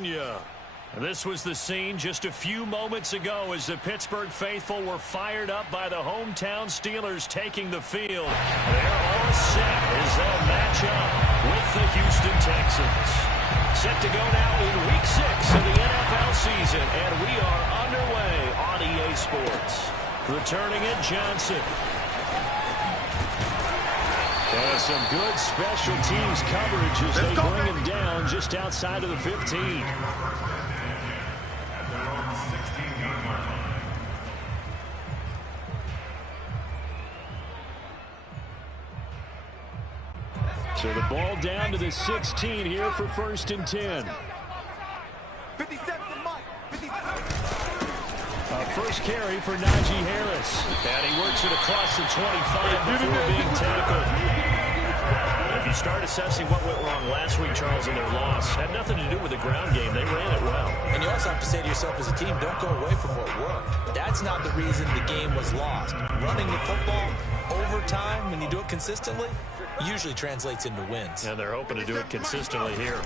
Pennsylvania. This was the scene just a few moments ago as the Pittsburgh faithful were fired up by the hometown Steelers taking the field. They're all set as they'll match up with the Houston Texans. Set to go now in Week 6 of the NFL season, and we are underway on EA Sports. Returning it, Johnson. And some good special teams coverage as they bring him down just outside of the 15. So the ball down to the 16 here for 1st and 10. 57 to Mike. 57. First carry for Najee Harris. And he works it across the 25 before being tackled. If you start assessing what went wrong last week, Charles, in their loss, had nothing to do with the ground game. They ran it well. And you also have to say to yourself as a team, don't go away from what worked. That's not the reason the game was lost. Running the football over time, when you do it consistently, usually translates into wins. And they're hoping to do it consistently here.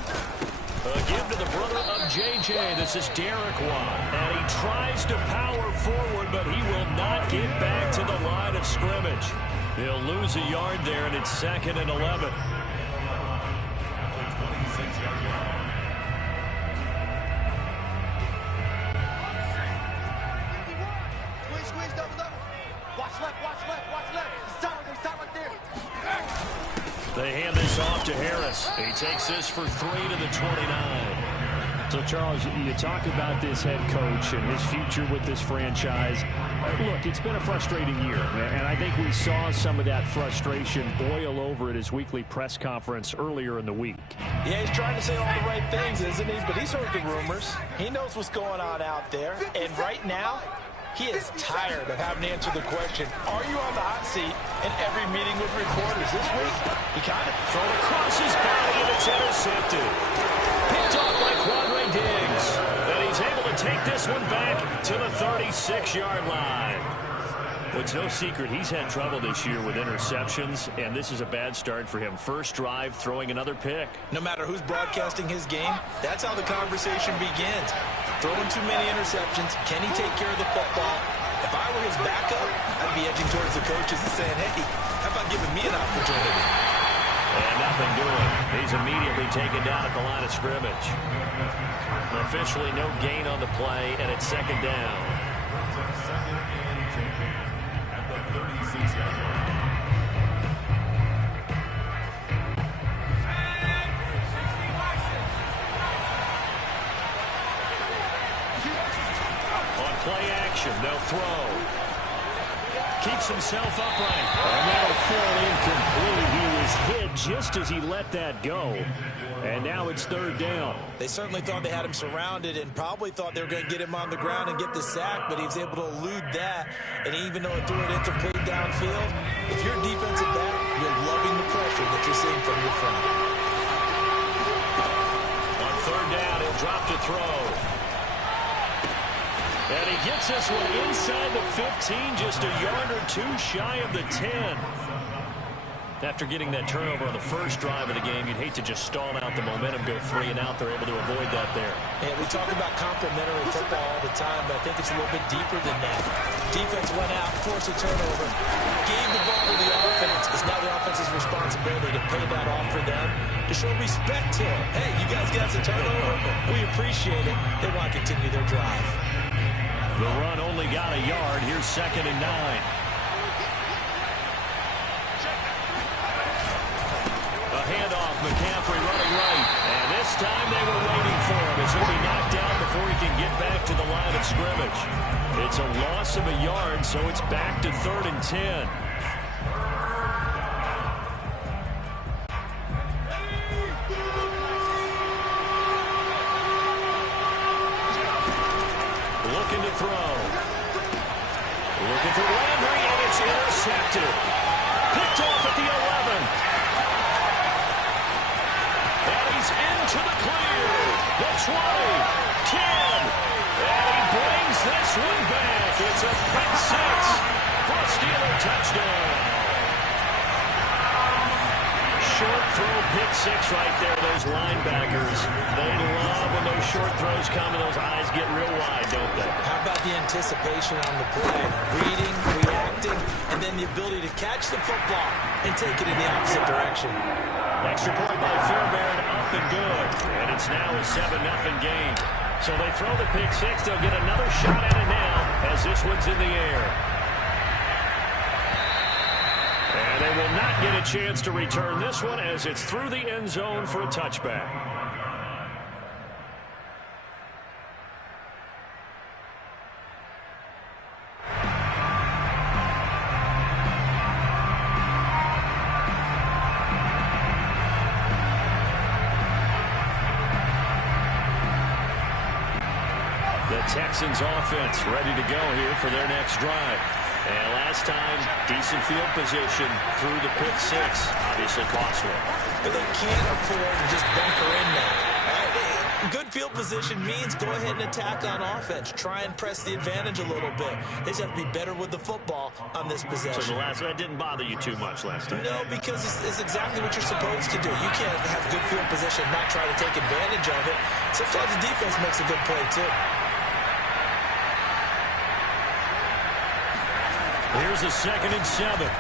Give to the brother of J.J. This is Derek Watt. And he tries to power forward, but he will not get back to the line of scrimmage. He'll lose a yard there, and it's 2nd and 11. Squeeze, double. Watch left. He's tight right there. They hand this off to Harris. He takes this for 3 to the 29. So, Charles, you talk about this head coach and his future with this franchise. Look, it's been a frustrating year, and I think we saw some of that frustration boil over at his weekly press conference earlier in the week. Yeah, he's trying to say all the right things, isn't he? But he's heard the rumors. He knows what's going on out there. And right now, he is tired of having to answer the question, are you on the hot seat in every meeting with reporters? This week, he kind of thrown across his body, and it's intercepted. Picked off by Quadre Diggs. And he's able to take this one back to the 36-yard line. Well, it's no secret he's had trouble this year with interceptions, and this is a bad start for him. First drive, throwing another pick. No matter who's broadcasting his game, that's how the conversation begins. Throwing too many interceptions, can he take care of the football? If I were his backup, I'd be edging towards the coaches and saying, hey, how about giving me an opportunity? And nothing doing. He's immediately taken down at the line of scrimmage. Officially no gain on the play, and it's 2nd down. On play action, they'll throw. Keeps himself upright. And that'll fall incomplete. He was hit just as he let that go. And now it's 3rd down. They certainly thought they had him surrounded and probably thought they were going to get him on the ground and get the sack, but he was able to elude that. And even though it threw it incomplete downfield, if you're a defensive back, you're loving the pressure that you're seeing from your front. On 3rd down, he'll drop to throw. And he gets this one inside the 15, just a yard or two shy of the 10. After getting that turnover on the first drive of the game, you'd hate to just stall out the momentum, go 3 and out. They're able to avoid that there. And we talk about complementary football all the time, but I think it's a little bit deeper than that. Defense went out, forced a turnover, gave the ball to the offense. It's now the offense's responsibility to pay that off for them, to show respect to them. Hey, you guys got some turnover. We appreciate it. They want to continue their drive. The run only got a yard. Here's 2nd and 9. A handoff, McCaffrey running right. And this time they were waiting for him as he'll be knocked down before he can get back to the line of scrimmage. It's a loss of a yard, so it's back to 3rd and 10. Looking to throw. Looking for Landry, and it's intercepted. Picked off at the 11. And he's into the clear. The 20, 10. And he brings this one back. It's a pick 6 for a Steeler touchdown. Short throw pick six right there, those linebackers. They love when those short throws come and those eyes get real wide, don't they? How about the anticipation on the play? Reading, reacting, and then the ability to catch the football and take it in the opposite direction. Extra point by Fairbairn, up and good. And it's now a 7-0 game. So they throw the pick six. They'll get another shot at it now as this one's in the air. And they will not get a chance to return this one as it's through the end zone for a touchback. The Texans offense ready to go here for their next drive. And last time, decent field position through the pick six. Obviously costly. But they can't afford to just bunker in now. Good field position means go ahead and attack on offense. Try and press the advantage a little bit. They just have to be better with the football on this possession. So that didn't bother you too much last time? No, because it's exactly what you're supposed to do. You can't have good field position and not try to take advantage of it. Sometimes the defense makes a good play, too. Here's a 2nd and 7.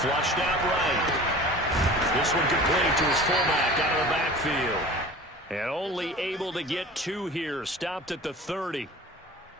Flushed out right. This one complete to his fullback out of the backfield. And only able to get 2 here. Stopped at the 30.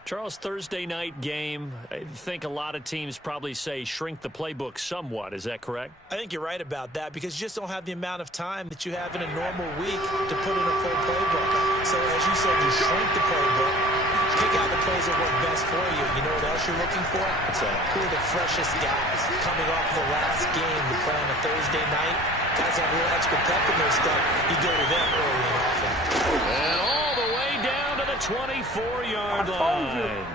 Charles, Thursday night game, I think a lot of teams probably say shrink the playbook somewhat. Is that correct? I think you're right about that because you just don't have the amount of time that you have in a normal week to put in a full playbook. So as you said, you shrink the playbook. Pick out the plays that work best for you. You know what else you're looking for? Who are the freshest guys coming off the last game to play on a Thursday night? Guys have a little extra pep in their step. You go to them early and often. And all the way down to the 24-yard line.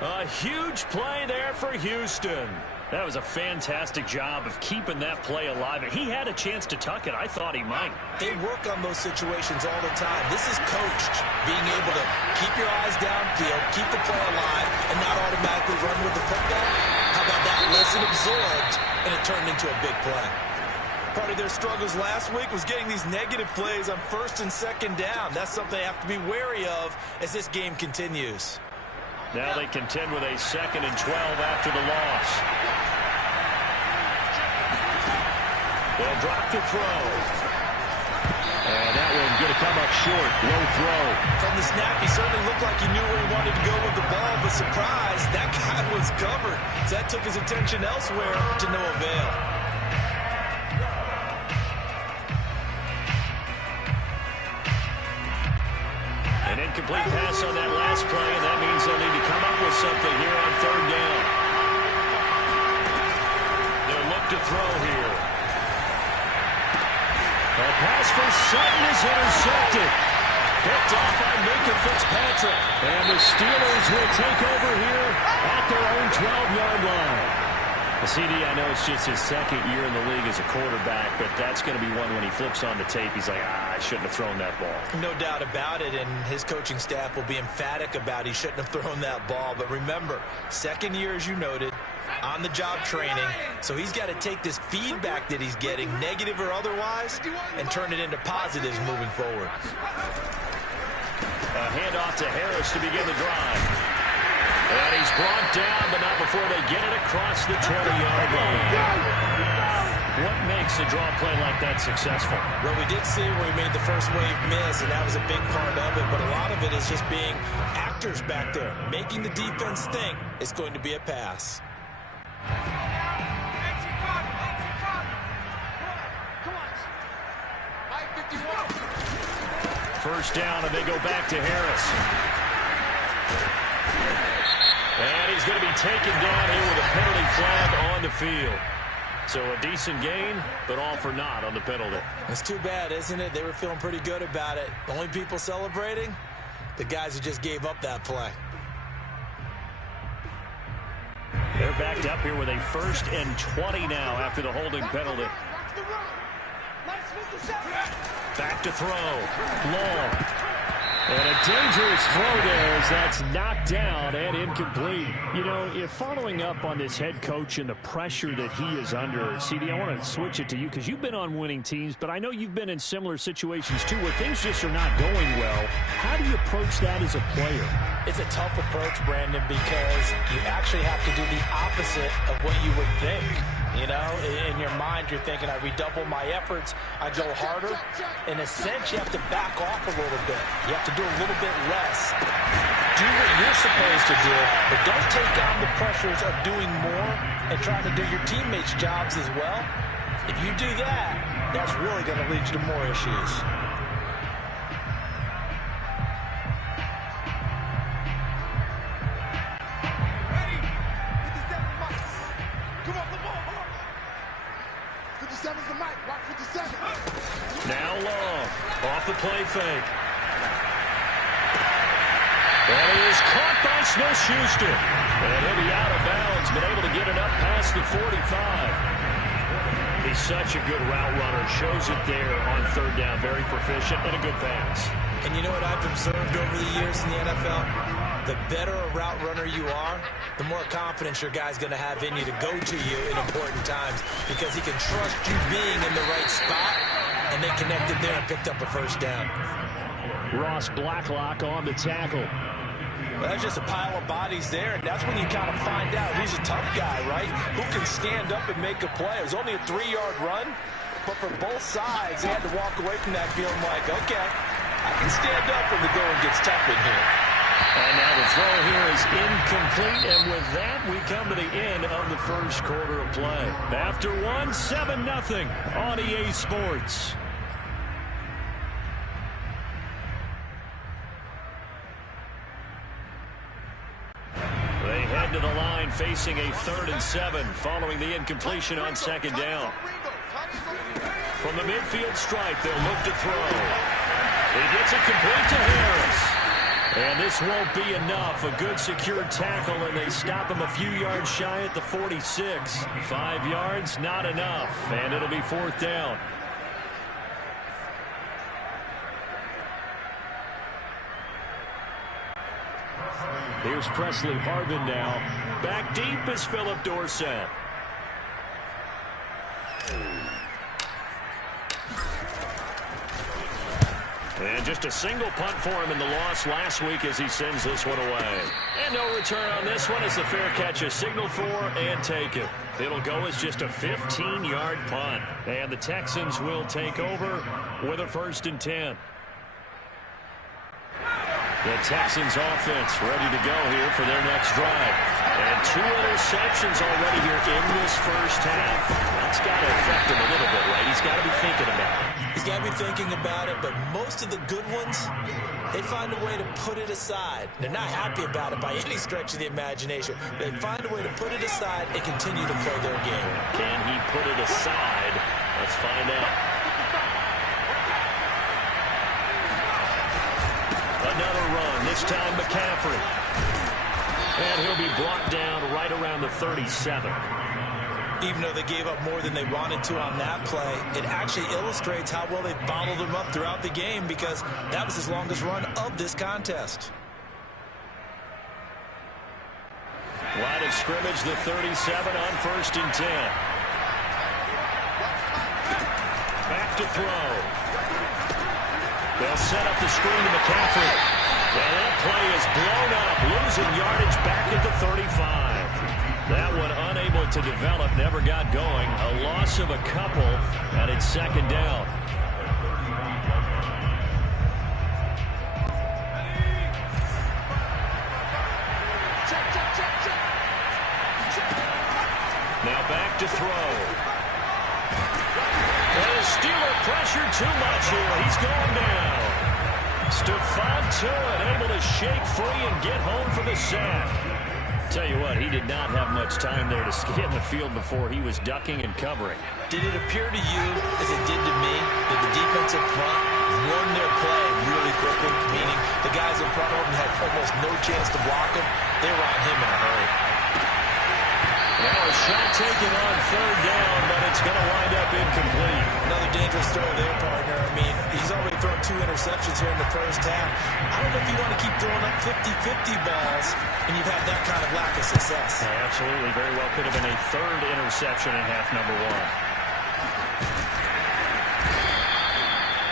A huge play there for Houston. That was a fantastic job of keeping that play alive. He had a chance to tuck it. I thought he might. They work on those situations all the time. This is coached, being able to keep your eyes downfield, keep the play alive, and not automatically run with the football. How about that? Lesson absorbed, and it turned into a big play. Part of their struggles last week was getting these negative plays on 1st and 2nd down. That's something they have to be wary of as this game continues. Now they contend with a 2nd and 12 after the loss. They'll drop the throw. And that one going to come up short. Low throw. From the snap, he certainly looked like he knew where he wanted to go with the ball, but surprise, that guy was covered. So that took his attention elsewhere to no avail. An incomplete pass on that last play, and that means they'll need to come up with something here on 3rd down. They'll look to throw here. A pass for Sutton is intercepted. Picked off by Minka Fitzpatrick. And the Steelers will take over here at their own 12-yard line. CD, I know it's just his 2nd year in the league as a quarterback, but that's going to be one when he flips on the tape, he's like, I shouldn't have thrown that ball. No doubt about it, and his coaching staff will be emphatic about he shouldn't have thrown that ball. But remember, 2nd year, as you noted, on-the-job training, so he's got to take this feedback that he's getting, negative or otherwise, and turn it into positives moving forward. A handoff to Harris to begin the drive. And he's brought down, but not before they get it across the 20-yard line. What makes a draw play like that successful? Well, we did see where he made the first wave miss, and that was a big part of it, but a lot of it is just being actors back there, making the defense think it's going to be a pass. First down, and they go back to Harris. And he's going to be taken down here with a penalty flag on the field. So a decent gain, but all for naught on the penalty. It's too bad, isn't it? They were feeling pretty good about it. The only people celebrating, the guys who just gave up that play. They're backed up here with a 1st and 20 now after the holding penalty. Back to throw. Long. And a dangerous throw there as that's knocked down and incomplete. You know, if following up on this head coach and the pressure that he is under, CD, I want to switch it to you because you've been on winning teams, but I know you've been in similar situations too where things just are not going well. How do you approach that as a player? It's a tough approach, Brandon, because you actually have to do the opposite of what you would think. You know, in your mind, you're thinking, I redouble my efforts, I go harder. In a sense, you have to back off a little bit. You have to do a little bit less. Do what you're supposed to do, but don't take on the pressures of doing more and trying to do your teammates' jobs as well. If you do that, that's really going to lead you to more issues. Now long, off the play fake. And he is caught by Smith-Schuster. And he'll be out of bounds, but able to get it up past the 45. He's such a good route runner. Shows it there on third down. Very proficient and a good pass. And you know what I've observed over the years in the NFL? The better a route runner you are, the more confidence your guy's going to have in you to go to you in important times because he can trust you being in the right spot, and they connected there and picked up a first down. Ross Blacklock on the tackle. Well, that's just a pile of bodies there, and that's when you kind of find out who's a tough guy, right? Who can stand up and make a play. It was only a 3-yard run, but for both sides, they had to walk away from that feeling like, okay, I can stand up when the going gets tough in here. And now the throw here is incomplete, and with that, we come to the end of the first quarter of play. After 7-0 on EA Sports. They head to the line facing a 3rd and 7 following the incompletion on second down. From the midfield stripe, they'll look to throw. He gets it complete to Harris. And this won't be enough. A good secure tackle, and they stop him a few yards shy at the 46. 5 yards, not enough, and it'll be 4th down. Here's Presley Harvin now. Back deep is Philip Dorsett. And just a single punt for him in the loss last week as he sends this one away. And no return on this one as the fair catch is signaled for and taken. It'll go as just a 15-yard punt. And the Texans will take over with a 1st and 10. The Texans offense ready to go here for their next drive. And 2 interceptions already here in this first half. That's got to affect him a little bit, right? He's got to be thinking about it. He's got to be thinking about it, but most of the good ones, they find a way to put it aside. They're not happy about it by any stretch of the imagination. They find a way to put it aside and continue to play their game. Can he put it aside? Let's find out. Another run, this time McCaffrey. And he'll be brought down right around the 37. Even though they gave up more than they wanted to on that play, it actually illustrates how well they bottled him up throughout the game because that was his longest run of this contest. Line of scrimmage, the 37 on 1st and 10. Back to throw. They'll set up the screen to McCaffrey. And that play is blown up, losing yardage back at the 35. That one unable to develop, never got going. A loss of a couple, and it's 2nd down. Now back to throw. And the Steeler pressure too much here. He's going down. Stephon Tuitt able to shake free and get home for the sack. Tell you what, he did not have much time there to get in the field before he was ducking and covering. Did it appear to you, as it did to me, that the defensive front won their play really quickly, meaning the guys in front of him had almost no chance to block him? They were on him in a hurry. Now a shot taken on 3rd down, but it's going to wind up incomplete. Another dangerous dangerous throw there, partner. I mean, he's already thrown 2 interceptions here in the first half. I don't know if you want to keep throwing up 50-50 balls and you've had that kind of lack of success. Yeah, absolutely. Very well could have been a 3rd interception in half number 1.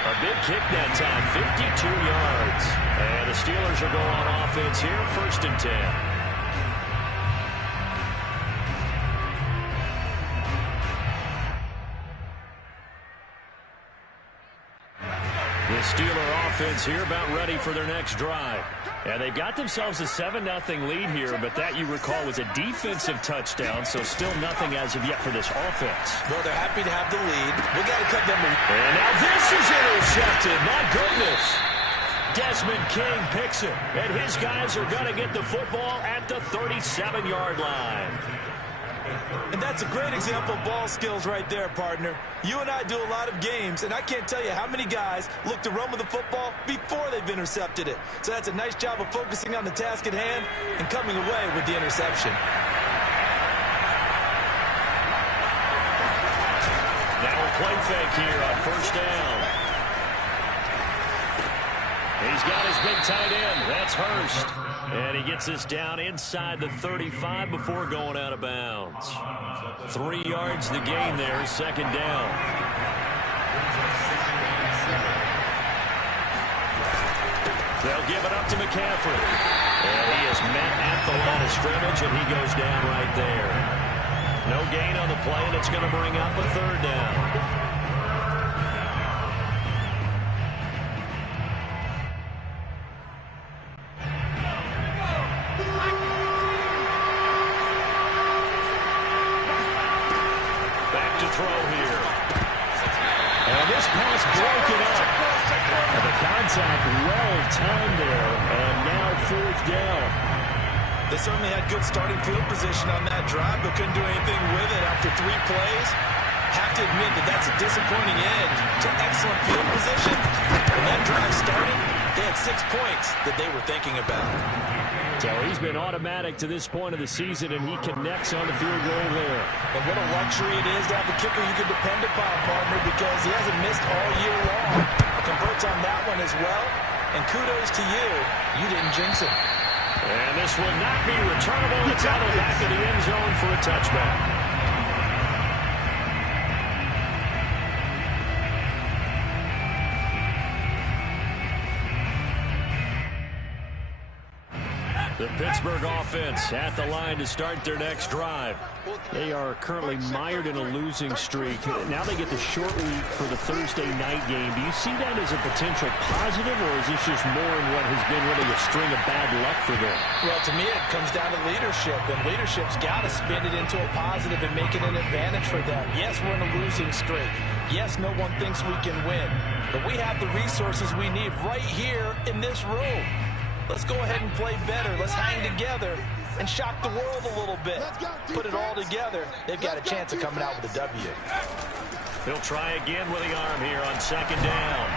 A big kick that time, 52 yards. And the Steelers are going on offense here, 1st and 10. The Steeler offense here about ready for their next drive. And they've got themselves a 7-0 lead here, but that, you recall, was a defensive touchdown, so still nothing as of yet for this offense. Well, they're happy to have the lead. We got to cut them loose. And now this is intercepted. My goodness. Desmond King picks it, and his guys are going to get the football at the 37-yard line. And that's a great example of ball skills right there, partner. You and I do a lot of games, and I can't tell you how many guys look to run with the football before they've intercepted it. So that's a nice job of focusing on the task at hand and coming away with the interception. Now a play fake here on 1st down. He's got his big tight end. That's Hurst. And he gets this down inside the 35 before going out of bounds. 3 yards the gain there, 2nd down. They'll give it up to McCaffrey. And he is met at the line of scrimmage, and he goes down right there. No gain on the play, and it's going to bring up a 3rd down. Broken up. And the contact well-timed there, and now 4th down. They certainly had good starting field position on that drive, but couldn't do anything with it after 3 plays. Have to admit that that's a disappointing end to excellent field position. When that drive started, they had 6 points that they were thinking about. So he's been automatic to this point of the season, and he connects on the field goal there. And what a luxury it is to have a kicker you can depend upon, partner, because he hasn't missed all year long. Converts on that one as well, and kudos to you. You didn't jinx him. And this will not be returnable. It's out of the back of the end zone for a touchback. The Pittsburgh offense at the line to start their next drive. They are currently mired in a losing streak. Now they get the short week for the Thursday night game. Do you see that as a potential positive, or is this just more in what has been really a string of bad luck for them? Well, to me, it comes down to leadership, and leadership's got to spin it into a positive and make it an advantage for them. Yes, we're in a losing streak. Yes, no one thinks we can win, but we have the resources we need right here in this room. Let's go ahead and play better. Let's hang together and shock the world a little bit. Put it all together. They've got a chance of coming out with a W. He'll try again with the arm here on 2nd down.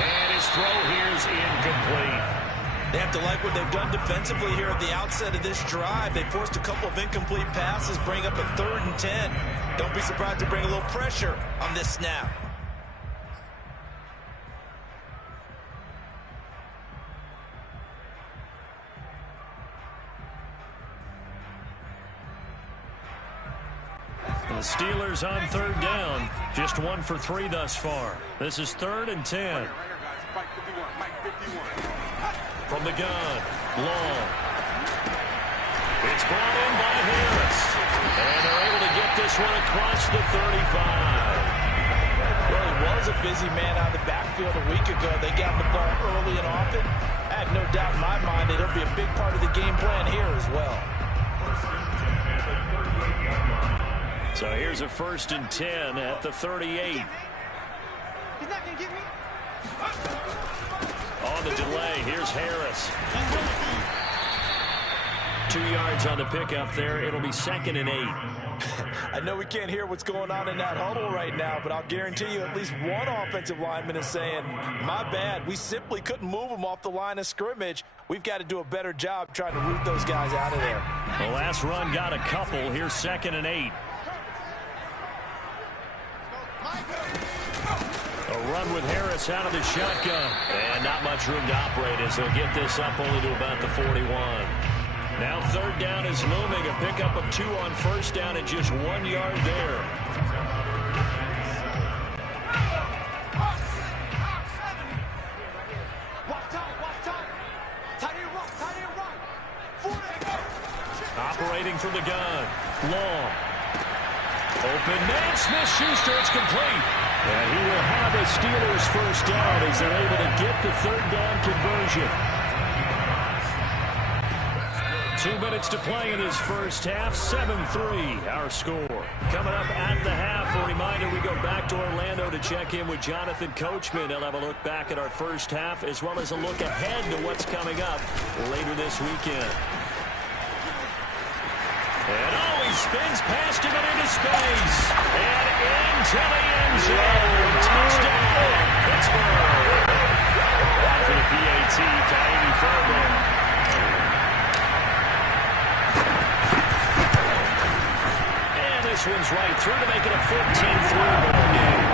And his throw here is incomplete. They have to like what they've done defensively here at the outset of this drive. They forced a couple of incomplete passes, bring up a 3rd and 10. Don't be surprised to bring a little pressure on this snap. The Steelers on 3rd down. Just 1 for 3 thus far. This is 3rd and 10. From the gun, long. It's brought in by Harris. And they're able to get this one across the 35. Well, he was a busy man out of the backfield a week ago. They got the ball early and often. I have no doubt in my mind that he'll be a big part of the game plan here as well. So here's a 1st and 10 at the 38. He's not going to get me. On the delay, here's Harris. 2 yards on the pickup there. It'll be 2nd and 8. I know we can't hear what's going on in that huddle right now, but I'll guarantee you at least one offensive lineman is saying, my bad, we simply couldn't move them off the line of scrimmage. We've got to do a better job trying to root those guys out of there. The last run got a couple. Here's 2nd and 8. run with Harris out of the shotgun. And not much room to operate as they'll get this up only to about the 41. Now third down is looming. A pickup of 2 on first down and just 1 yard there. Operating from the gun. Long. Open man. Smith-Schuster. It's complete. And he will have a Steelers first down as they're able to get the third down conversion. 2 minutes to play in his first half. 7-3 our score. Coming up at the half, a reminder we go back to Orlando to check in with Jonathan Coachman. He'll have a look back at our first half as well as a look ahead to what's coming up later this weekend. And he spins past him and into space. And into the end zone. Touchdown, Pittsburgh. On for the PAT, Kaimi Fairbairn. And this one's right through to make it a 14-3 ball game.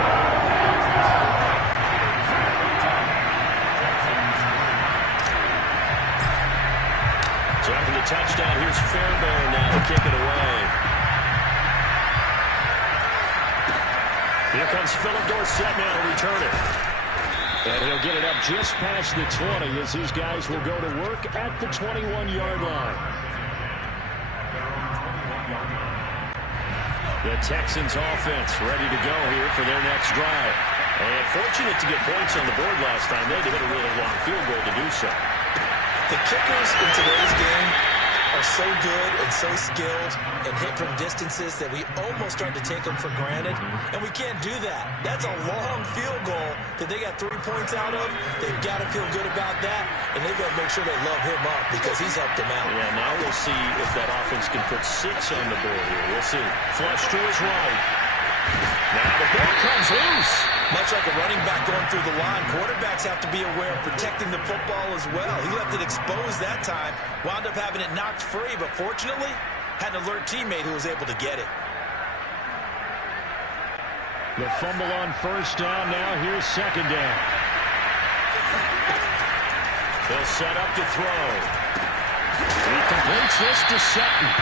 So after the touchdown, here's Fairbairn now to kick it away. Here comes Philip Dorsett now to return it. And he'll get it up just past the 20 as these guys will go to work at the 21-yard line. The Texans offense ready to go here for their next drive. And fortunate to get points on the board last time. They had to hit a really long field goal to do so. The kickers in today's game are so good and so skilled and hit from distances that we almost start to take them for granted, and we can't do that. That's a long field goal that they got 3 points out of. They've got to feel good about that, and they've got to make sure they love him up because he's helped them out. Yeah, now we'll see if that offense can put 6 on the board here. We'll see. Flush to his right. Now the ball comes loose. Much like a running back going through the line, quarterbacks have to be aware of protecting the football as well. He left it exposed that time, wound up having it knocked free, but fortunately, had an alert teammate who was able to get it. The fumble on first down. Now here's second down. They'll set up to throw. He completes this to Sutton.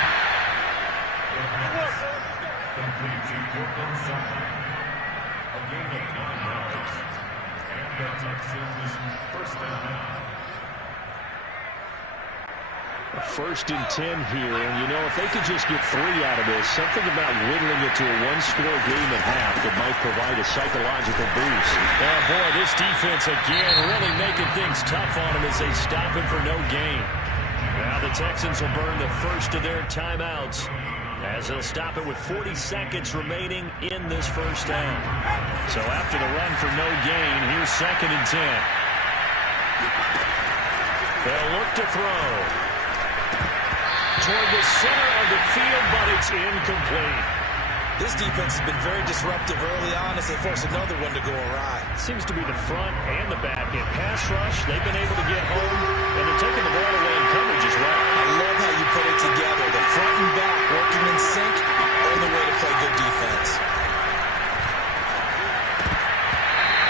First and 10 here, and you know, if they could just get 3 out of this, something about whittling it to a one-score game at half that might provide a psychological boost. Oh boy, this defense again really making things tough on them as they stop him for no gain. Now the Texans will burn the first of their timeouts as they'll stop it with 40 seconds remaining in this first down. So after the run for no gain, here's second and 10. They'll look to throw toward the center of the field, but it's incomplete. This defense has been very disruptive early on as they force another one to go awry. Seems to be the front and the back in pass rush. They've been able to get home, and they're taking the ball away in coverage as well. I love how you put it together. The front and back working in sync, only way to play good defense.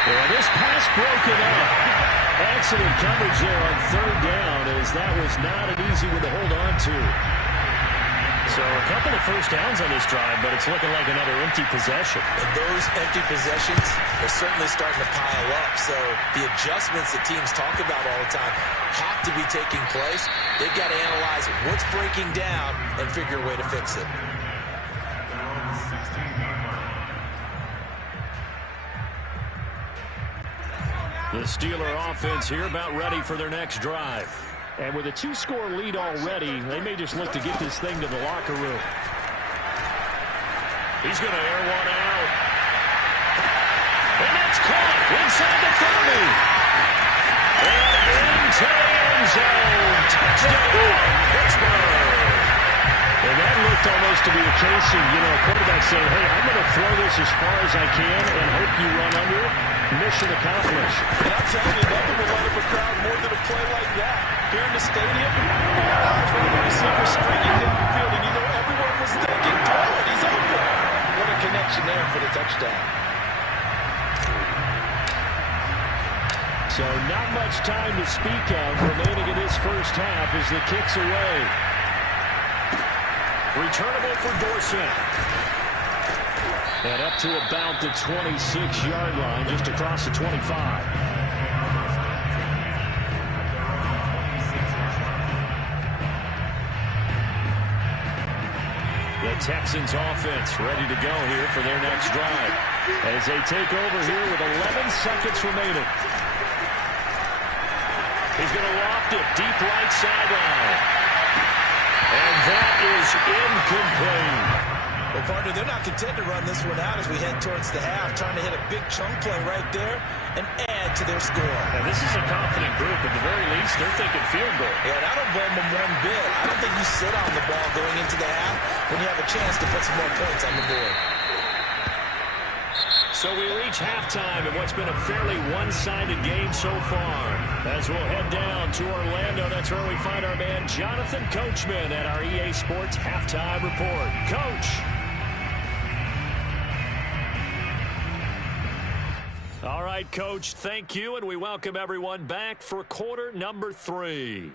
And this pass broken up. Excellent coverage there on third down as that was not an easy one to hold on to. So a couple of first downs on this drive, but it's looking like another empty possession. And those empty possessions are certainly starting to pile up. So the adjustments that teams talk about all the time have to be taking place. They've got to analyze what's breaking down and figure a way to fix it. The Steeler offense here about ready for their next drive. And with a 2-score lead already, they may just look to get this thing to the locker room. He's going to air one out. And that's caught inside the 30. And into the end zone. Touchdown, Pittsburgh. And that looked almost to be a case of, you know, a quarterback saying, hey, I'm going to throw this as far as I can and hope you run under it. Mission accomplished. And I'm telling you, nothing will light up a crowd more than a play like that. Here in the stadium, all eyes were on the receiver streaking down the field, and you know everyone was thinking, throw it, he's open. What a connection there for the touchdown. So not much time to speak of remaining in this first half as the kick's away. Returnable for Dorsett. And up to about the 26-yard line, just across the 25. The Texans offense ready to go here for their next drive as they take over here with 11 seconds remaining. He's going to loft it deep right sideline. And that is incomplete. Well, partner, they're not content to run this one out as we head towards the half, trying to hit a big chunk play right there and add to their score. And this is a confident group. At the very least, they're thinking field goal. Yeah, and I don't blame them one bit. I don't think you sit on the ball going into the half when you have a chance to put some more points on the board. So we reach halftime in what's been a fairly one-sided game so far. As we'll head down to Orlando, that's where we find our man Jonathan Coachman at our EA Sports Halftime Report. Coach. All right, Coach, thank you, and we welcome everyone back for quarter number 3.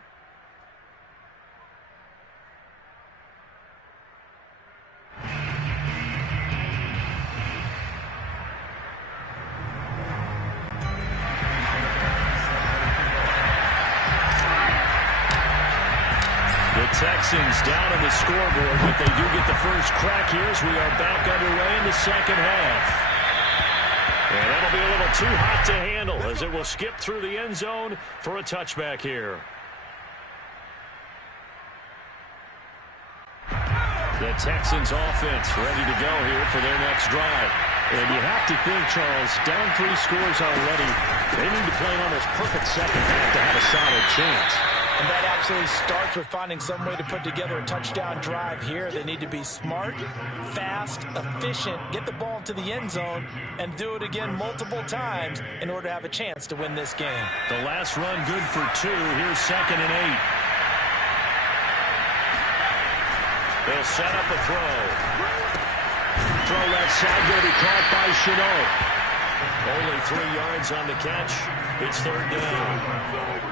The Texans down on the scoreboard, but they do get the first crack here as we are back underway in the second half. And that'll be a little too hot to handle as it will skip through the end zone for a touchback here. The Texans offense ready to go here for their next drive. And you have to think, Charles, down 3 scores already. They need to play an almost perfect second half to have a solid chance. And that absolutely starts with finding some way to put together a touchdown drive here. They need to be smart, fast, efficient, get the ball to the end zone, and do it again multiple times in order to have a chance to win this game. The last run good for 2. Here's 2nd and 8. They'll set up a throw. Throw left side going to be caught by Chenault. Only 3 yards on the catch. It's 3rd down.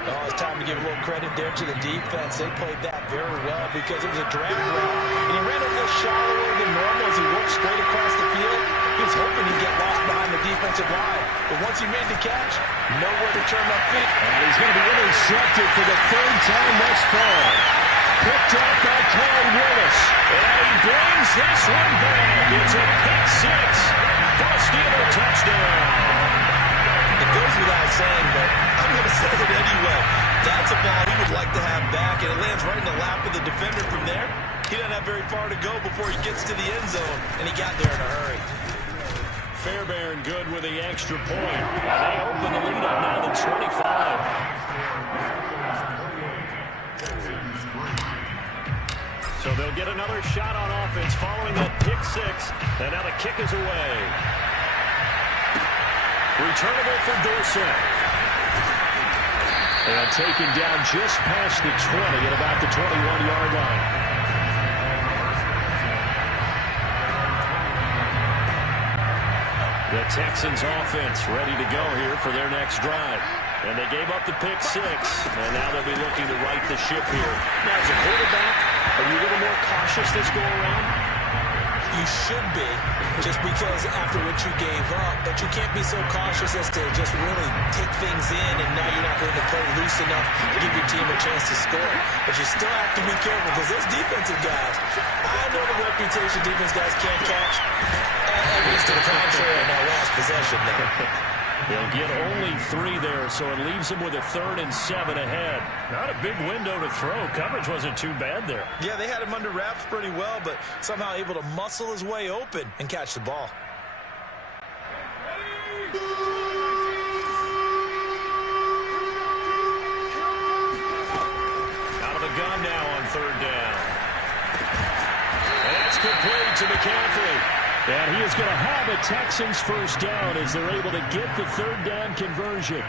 Oh, it's time to give a little credit there to the defense. They played that very well because it was a drag route, and he ran a little shallower than normal as he worked straight across the field. He was hoping he'd get lost behind the defensive line, but once he made the catch, nowhere to turn upfield. And he's going to be intercepted for the 3rd time thus far. Picked up by Clay Willis, and he brings this one back. It's a pick 6 for a Steeler touchdown. It goes without saying, but I'm going to say it anyway. That's a ball he would like to have back, and it lands right in the lap of the defender from there. He doesn't have very far to go before he gets to the end zone, and he got there in a hurry. Fairbairn good with the extra point. And they open the lead up now to 25. So they'll get another shot on offense following that pick 6, and now the kick is away. Returnable for Dorsett. And taken down just past the 20 at about the 21-yard line. The Texans offense ready to go here for their next drive. And they gave up the pick 6, and now they'll be looking to right the ship here. Now, as a quarterback, are you a little more cautious this go around? You should be, just because after what you gave up, but you can't be so cautious as to just really take things in, and now you're not going to play loose enough to give your team a chance to score. But you still have to be careful because those defensive guys, I know the reputation defense guys can't catch. Evidence to the contrary in that last possession now. They'll get only 3 there, so it leaves them with a 3rd and 7 ahead. Not a big window to throw. Coverage wasn't too bad there. Yeah, they had him under wraps pretty well, but somehow able to muscle his way open and catch the ball. Out of the gun now on 3rd down. And that's complete to McCaffrey. And he is going to have a Texans first down as they're able to get the 3rd down conversion.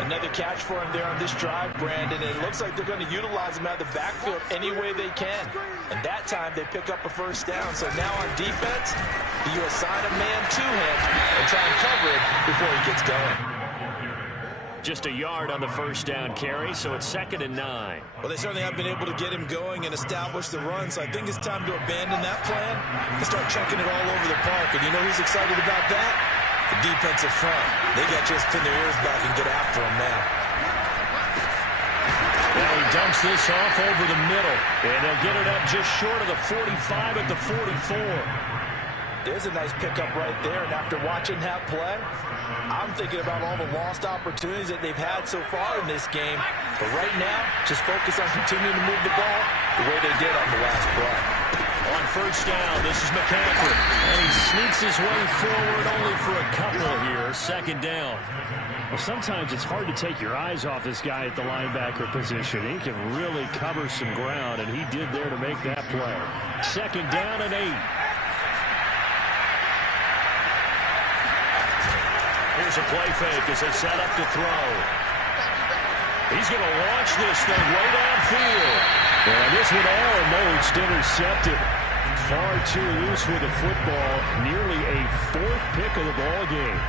Another catch for him there on this drive, Brandon. And it looks like they're going to utilize him out of the backfield any way they can. And that time they pick up a first down. So now on defense, do you assign a man to him and try and cover it before he gets going? Just a yard on the first down carry, so it's 2nd and 9. Well, they certainly have been able to get him going and establish the run, so I think it's time to abandon that plan and start chunking it all over the park. And you know who's excited about that? The defensive front. They got to just pin their ears back and get after him now. Well, he dumps this off over the middle, and they'll get it up just short of the 45 at the 44. There's a nice pickup right there, and after watching that play, I'm thinking about all the lost opportunities that they've had so far in this game. But right now, just focus on continuing to move the ball the way they did on the last play. On first down, this is McCaffrey, and he sneaks his way forward only for a couple here. 2nd down. Well, sometimes it's hard to take your eyes off this guy at the linebacker position. He can really cover some ground, and he did there to make that play. 2nd down and 8. Here's a play fake as they set up to throw. He's going to launch this thing way downfield. And this one almost intercepted. Far too loose with the football. Nearly a 4th pick of the ball game.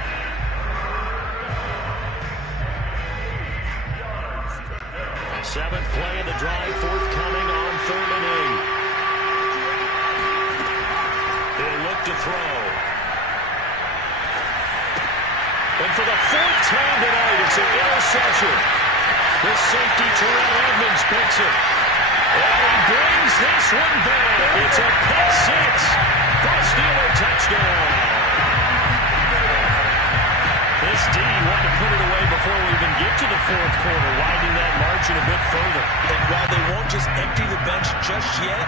Seventh play of the drive, forthcoming on 3rd and 8. He'll look to throw. And for the 4th time tonight, it's an interception. The safety, Terrell Edmonds, picks it. And he brings this one back. It's a pick 6 for a Steeler touchdown. This D wanted to put it away before we even get to the 4th quarter, widening that margin a bit further. And while they won't just empty the bench just yet,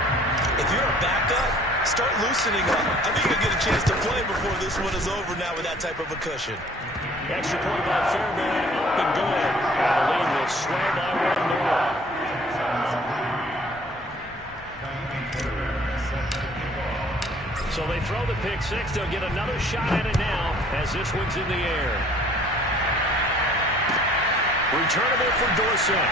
if you're a backup, start loosening up. I think you'll get a chance to play before this one is over now with that type of a cushion. Extra point by Fairbairn, up and good. And the lead will swell by 1 more. So they throw the pick 6. They'll get another shot at it now as this one's in the air. Returnable for Dorsett.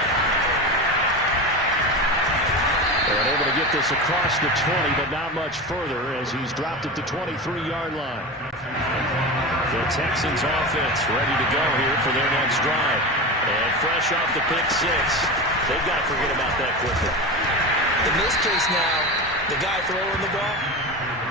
And able to get this across the 20, but not much further as he's dropped it to 23-yard line. The Texans offense ready to go here for their next drive. And fresh off the pick 6, they've got to forget about that quickly. In this case now, the guy throwing the ball,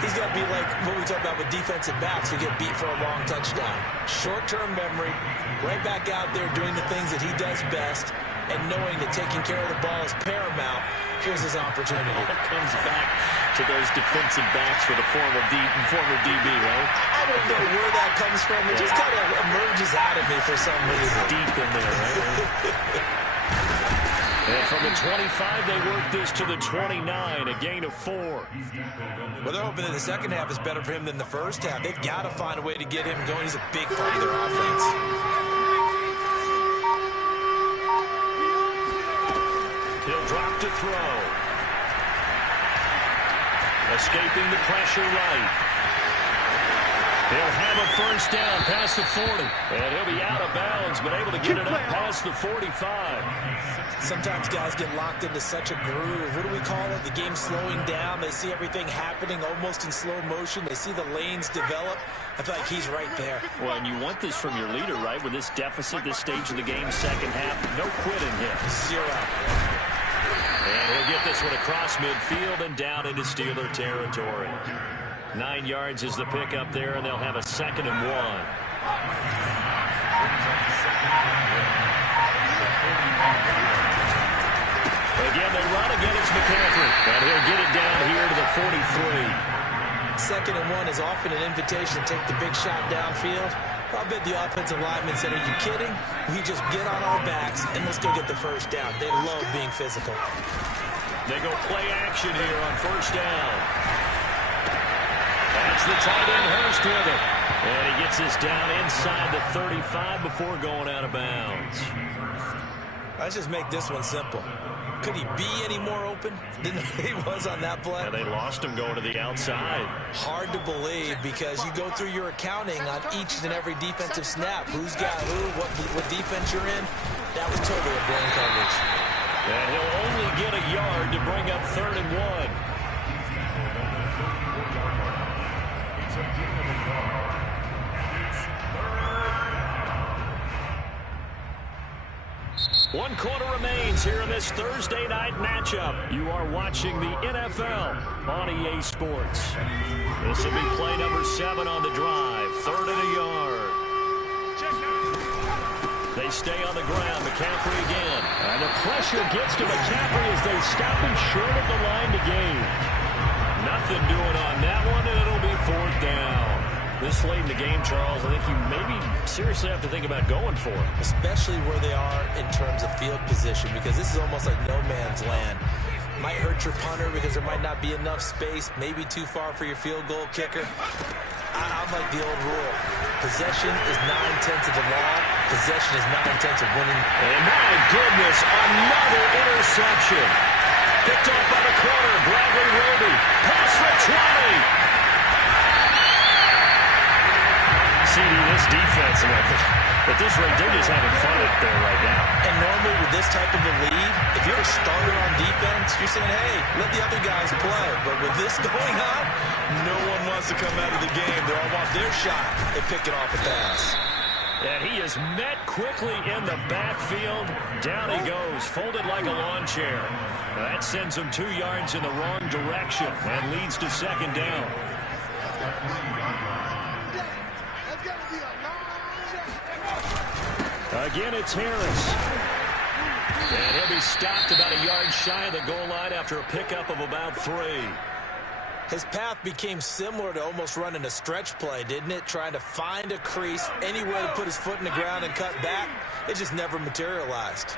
he's got to be like what we talk about with defensive backs who get beat for a long touchdown. Short-term memory, right back out there doing the things that he does best, and knowing that taking care of the ball is paramount. Here's his opportunity. It comes back to those defensive backs for the former DB, right? I don't know where that comes from. It just kind of emerges out of me for some reason. It's deep in there, right? And from the 25, they work this to the 29, a gain of 4. Well, they're hoping that the second half is better for him than the first half. They've got to find a way to get him going. He's a big part of their offense. He'll drop to throw. Escaping the pressure right. He'll have a first down past the 40. And he'll be out of bounds, but able to get it up past the 45. Sometimes guys get locked into such a groove. What do we call it? The game slowing down. They see everything happening almost in slow motion. They see the lanes develop. I feel like he's right there. Well, and you want this from your leader, right? With this deficit, this stage of the game, second half, no quitting here. 0. And he'll get this one across midfield and down into Steeler territory. 9 yards is the pickup there, and they'll have a 2nd and 1. Again, they run again. It's McCaffrey. And he'll get it down here to the 43. 2nd and 1 is often an invitation to take the big shot downfield. I bet the offensive lineman said, are you kidding? We just get on our backs and let's go get the first down. They love being physical. They go play action here on first down. That's the tight end Hurst with it. And he gets this down inside the 35 before going out of bounds. Let's just make this one simple. Could he be any more open than he was on that play? Yeah, they lost him going to the outside. Hard to believe because you go through your accounting on each and every defensive snap. Who's got who, what defense you're in. That was totally a blown coverage. And he'll only get a yard to bring up 3rd and 1. 1 quarter remains here in this Thursday night matchup. You are watching the NFL on EA Sports. This will be play number 7 on the drive. 3rd and a yard. They stay on the ground. McCaffrey again. And the pressure gets to McCaffrey as they stop him short of the line to gain. Nothing doing on that one, and it'll be 4th down. This late in the game, Charles, I think you maybe seriously have to think about going for it. Especially where they are in terms of field position, because this is almost like no man's land. Might hurt your punter because there might not be enough space, maybe too far for your field goal kicker. I'm like the old rule. Possession is 9/10 of the law. Possession is 9/10 of winning. And my goodness, another interception. Picked off by the corner, Bradley Roby. Pass for 20. CD, this defense, at this rate, they're just having fun out there right now. And normally with this type of a lead, if you're a starter on defense, you're saying, hey, let the other guys play. But with this going on, no one wants to come out of the game. They all want their shot at picking off a pass. And he is met quickly in the backfield. Down he goes, folded like a lawn chair. That sends him 2 yards in the wrong direction and leads to 2nd down. Again, it's Harris. And he'll be stopped about a yard shy of the goal line after a pickup of about 3. His path became similar to almost running a stretch play, didn't it? Trying to find a crease, anywhere to put his foot in the ground and cut back. It just never materialized.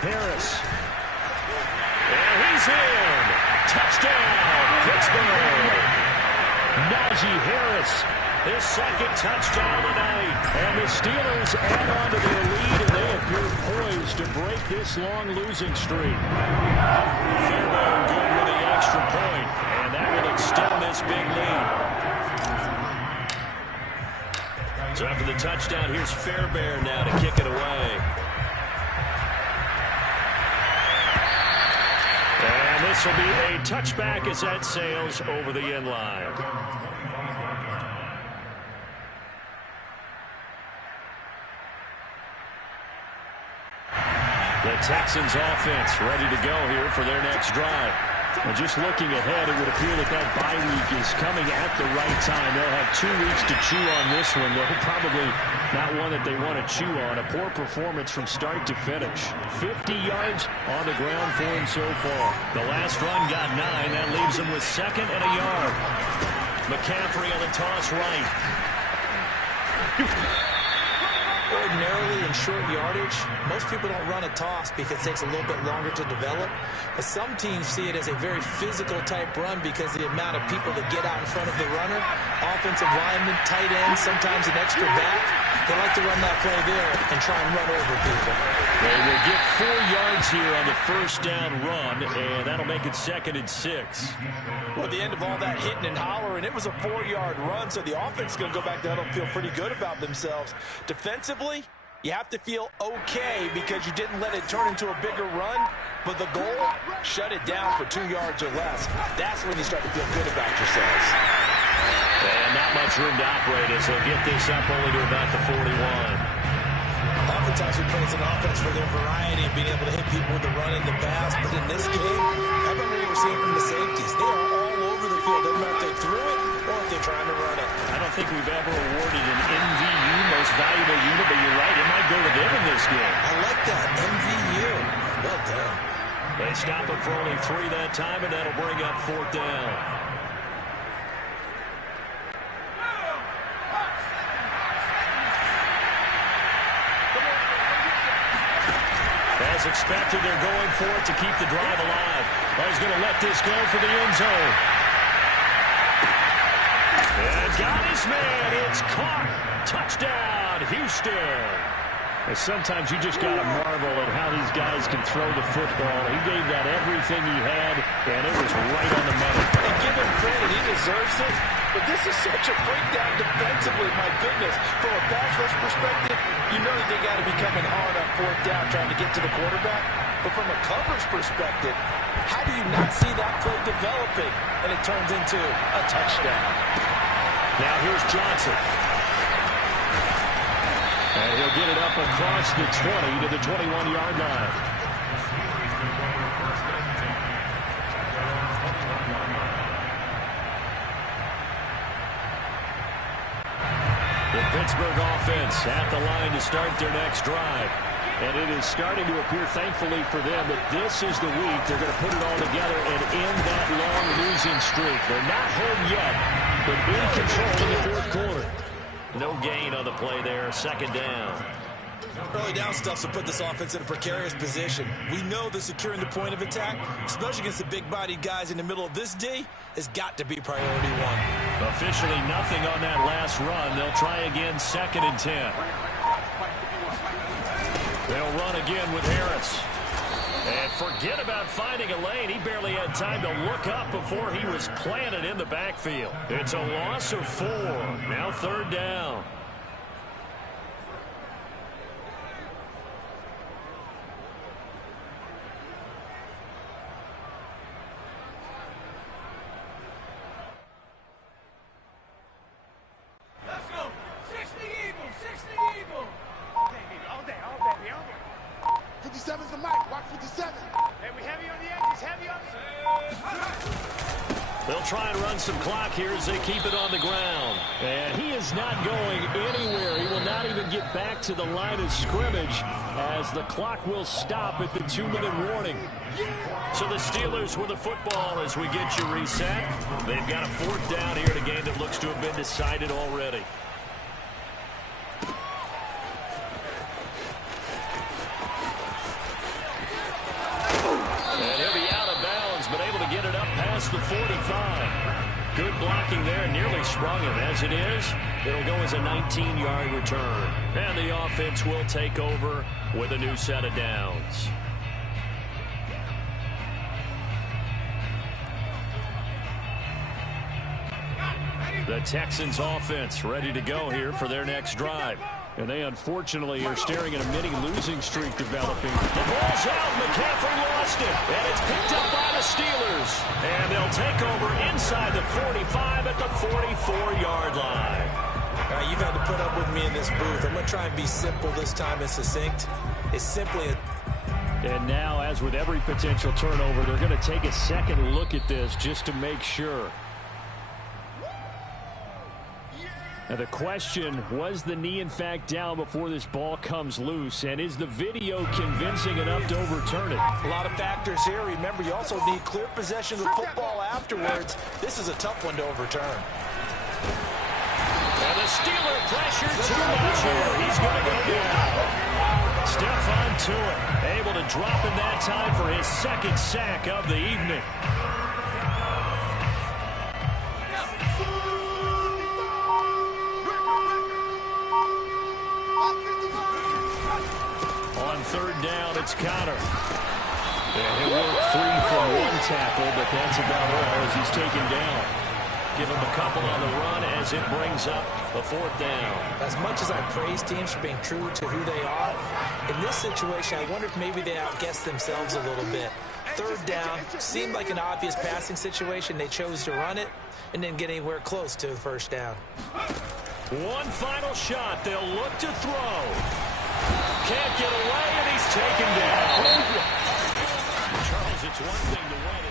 Harris. And he's in. Touchdown, Pittsburgh. Najee Harris, his 2nd touchdown tonight. And the Steelers add on to their lead, and they appear poised to break this long losing streak. Fairbairn good with the extra point, and that will extend this big lead. So after the touchdown, here's Fairbairn now to kick it away. And this will be a touchback as that sails over the end line. The Texans offense ready to go here for their next drive. And just looking ahead, it would appear that bye week is coming at the right time. They'll have 2 weeks to chew on this one, though probably not one that they want to chew on. A poor performance from start to finish. 50 yards on the ground for him so far. The last run got 9. That leaves him with 2nd and a yard. McCaffrey on the toss right. Ordinarily in short yardage, most people don't run a toss because it takes a little bit longer to develop. But some teams see it as a very physical type run because of the amount of people that get out in front of the runner. Offensive linemen, tight ends, sometimes an extra back. They like to run that play there and try and run over people. They will get 4 yards here on the 1st down run, and that'll make it 2nd and 6. Well, at the end of all that hitting and hollering, it was a 4-yard run, so the offense is going to go back down and feel pretty good about themselves. Defensively, you have to feel okay because you didn't let it turn into a bigger run, but the goal, shut it down for 2 yards or less. That's when you start to feel good about yourselves. And not much room to operate as they'll get this up only to about the 41. Oftentimes we praise an offense for their variety and being able to hit people with the run and the pass, but in this game, how about what we're seeing from the safeties? They are all over the field. Doesn't matter if they threw it or if they're trying to run it. I don't think we've ever awarded an MVU, most valuable unit, but you're right, it might go to them in this game. I like that, MVU. Well done. They stop it for only 3 that time, and that'll bring up 4th down. As expected, they're going for it to keep the drive alive. He's going to let this go for the end zone. And got his man. It's caught. Touchdown, Houston. Sometimes you just got to marvel at how these guys can throw the football. He gave that everything he had, and it was right on the money. And give him credit, he deserves it. But this is such a breakdown defensively, my goodness. From a pass rush perspective, you know that they got to be coming hard on 4th down trying to get to the quarterback. But from a coverage perspective, how do you not see that play developing? And it turns into a touchdown. Now here's Johnson. And he'll get it up across the 20 to the 21-yard line. The Pittsburgh offense at the line to start their next drive. And it is starting to appear, thankfully for them, that this is the week they're going to put it all together and end that long losing streak. They're not home yet, but in control in the fourth quarter. No gain on the play there. Second down. Early down stuff to put this offense in a precarious position. We know that securing the point of attack, especially against the big-bodied guys in the middle of this D, has got to be priority one. Officially nothing on that last run. They'll try again, 2nd and 10. They'll run again with Harris. And forget about finding a lane. He barely had time to look up before he was planted in the backfield. It's a loss of 4. Now 3rd down. Let's go. 60 Eagles, 60 Eagles. All day. 57's the mic. Watch 57. Hey, we heavy on the edges. Heavy on the... They'll try and run some clock here as they keep it on the ground. And he is not going anywhere. He will not even get back to the line of scrimmage as the clock will stop at the 2-minute warning. So the Steelers with the football as we get you reset. They've got a 4th down here in a game that looks to have been decided already. And he'll be out of bounds, but able to get it up past the 45. Good blocking there, nearly sprung him. As it is, it'll go as a 19-yard return. And the offense will take over with a new set of downs. The Texans offense ready to go here for their next drive. And they unfortunately are staring at a mini losing streak developing. The ball's out. McCaffrey lost it. And it's picked up by the Steelers. And they'll take over inside the 45 at the 44-yard line. All right, you've had to put up with me in this booth. I'm going to try and be simple this time and succinct. It's simply a... And now, as with every potential turnover, they're going to take a second look at this just to make sure. Now the question, was the knee in fact down before this ball comes loose? And is the video convincing enough to overturn it? A lot of factors here. Remember, you also need clear possession of the football afterwards. This is a tough one to overturn. And the Steeler pressure too much here. He's going to go down. Stephon Tuitt able to drop in that time for his 2nd sack of the evening. On 3rd down, it's Connor. And he'll work free from 1 tackle, but that's about all as he's taken down. Give him a couple on the run as it brings up the 4th down. As much as I praise teams for being true to who they are, in this situation, I wonder if maybe they outguessed themselves a little bit. 3rd down seemed like an obvious passing situation. They chose to run it and didn't get anywhere close to the 1st down. One final shot. They'll look to throw. Can't get away, and he's taken down. Charles, it's one thing to run